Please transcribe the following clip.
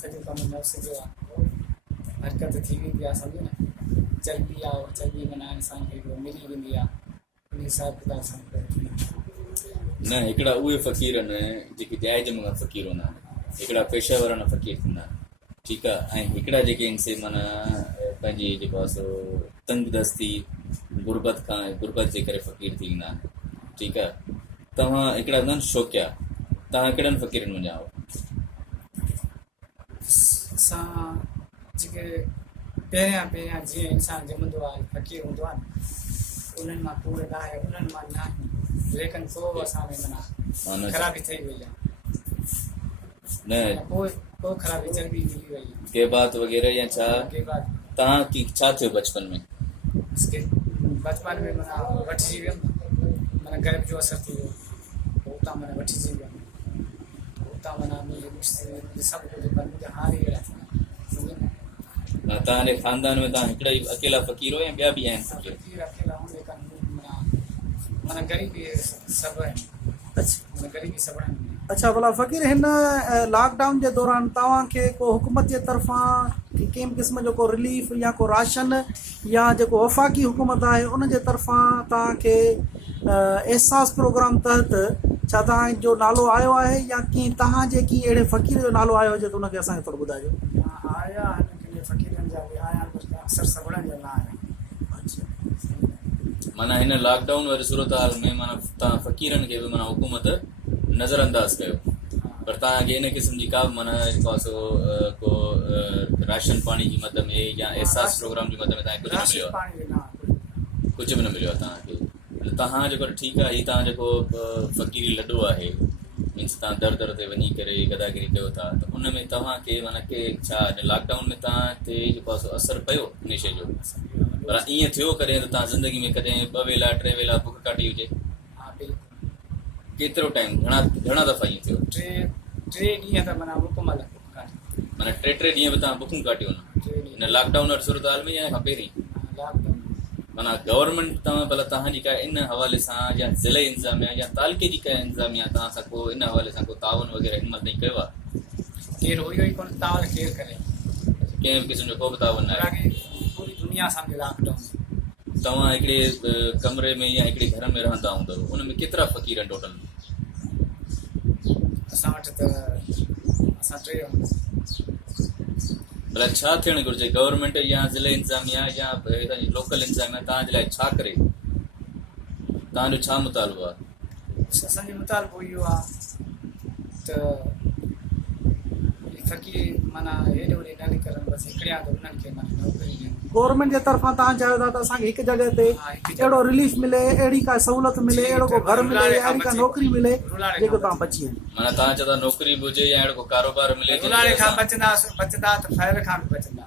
सॼो कमु नफ़्स जो आहे हरकत थी वेंदी आहे सम्झो न चर्बी आहे चर्बी माना इंसान खे मिली वेंदी आहे उन हिसाब किताब सां न हिकिड़ा उहे फ़क़ीर आहिनि जेके जाइज़ मङा फ़क़ीर हूंदा आहिनि हिकिड़ा पेशेवर न फ़क़ीर थींदा आहिनि ठीकु आहे ऐं हिकिड़ा जेके इंसे माना पंहिंजी जेको आहे सो तंग दस्ती गुरबत जे करे फ़क़ीर थी वेंदा आहिनि ठीकु आहे तव्हां हिकिड़ा हूंदा आहिनि शौक़िया तव्हां कहिड़नि फ़क़ीरनि में ॼाओ असां जेके पहिरियां जीअं इंसानु ॼमंदो आहे फ़क़ीर हूंदो आहे न उन्हनि मां पूरे न आहे उन्हनि मां न आहे लेकिन पोइ असां में माना ख़राबी थी वई आहे न पोइ ख़राबी चर्बी मिली वई आहे के बात वग़ैरह या छा के बाद तव्हां की छा थियो बचपन में बचपन में माना वठिजी वियुमि माना गर्भ जो असरु थी वियो उतां माना वठिजी वियुमि उतां माना मुंहिंजे सभु कुझु पर मुंहिंजा हार ई अहिड़ा थिया तव्हांजे ख़ानदान में तव्हां हिकिड़ा ई अकेला फ़क़ीर हो या ॿिया बि आहिनि फ़क़ीर अकेला हूं लेकिन माना ग़रीबी सभु आहिनि माना ग़रीबी सभु आहिनि अच्छा भला फ़क़ीर हिन लॉकडाउन जे दौरान तव्हांखे को हुकूमत जे तरफ़ां कंहिं क़िस्म जो को रिलीफ या को राशन या जेको वफ़ाक़ी हुकूमत आहे उन जे तरफ़ां तव्हांखे एहसास प्रोग्राम तहत छा तव्हांजो नालो आयो आहे या कीअं तव्हांजे कीअं अहिड़े फ़क़ीर जो नालो आयो हुजे त उनखे असांखे थोरो ॿुधाइजो आया आहिनि फ़क़ीरनि जा बि आया अक्सर सभड़नि जा न आया माना हिन लॉकडाउन वारी सूरत हाल में माना तव्हां फ़क़ीरनि खे बि माना हुकूमत नज़रअंदाज़ कयो पर तव्हांखे इन क़िस्म जी का बि माना जेको आहे सो को राशन पाणी जी मद में या एहसास प्रोग्राम जी मद में तव्हांखे कुझु बि न मिलियो आहे तव्हांखे तव्हां जेको ठीकु आहे हीअ तव्हां जेको फ़क़ीरी लॾो आहे मीन्स तव्हां दर दर ते वञी करे गदागिरी कयो था त उन में तव्हांखे माना के छा लॉकडाउन में तव्हां ते जेको आहे सो असरु पियो इन शइ जो पर ईअं थियो कॾहिं त तव्हां ज़िंदगी में कॾहिं 2 वेला 3 वेला बुख काटी हुजे केतिरो टाइम घणा दफ़ा ईअं थियो 3 ॾींहं त माना मुकमल माना 3 ॾींहं बि तव्हां बुखूं काटियूं हिन लॉकडाउन वारी सूरत हाल में या खां पहिरीं माना गवर्नमेंट तव्हां भला तव्हांजी का इन हवाले सां या ज़िले इंतिज़ामिया या तालुके जी का इंतिज़ामिया तव्हां सां को इन हवाले सां को तावन वग़ैरह हिन महिल ताईं कयो आहे केरु हुयो ई कोन तावन केरु करे कंहिं बि क़िस्म जो को बि तावन न आहे पूरी दुनिया सां लॉकडाउन तव्हां हिकिड़े कमरे में या हिकिड़े घर में रहंदा हूंदव उन में केतिरा फ़क़ीर आहिनि टोटल असां वटि त असां 3 भला छा थियणु घुरिजे गवर्नमेंट या ज़िले इंतिज़ामिया या लोकल इंतिज़ामिया तव्हांजे लाइ छा करे तव्हांजो छा मुतालबो आहे असांजो मुतालबो इहो आहे त फ़क़ीर माना हेॾे होॾे न निकिरनि बसि हिकिड़े हंधि उन्हनि खे माना नौकरी ॾियनि गवर्नमेंट जे तरफ़ां तव्हां चाहियो था त असांखे हिकु जॻह ते अहिड़ो रिलीफ मिले अहिड़ी का सहूलियत मिले अहिड़ो को घर मिले अहिड़ी का नौकिरी मिले जेको तव्हां बची वञो माना तव्हां चओ था नौकिरी बि हुजे या अहिड़ो को कारोबार मिले रुलाणे खां बचंदा त फ़ाइल खां बि बचंदा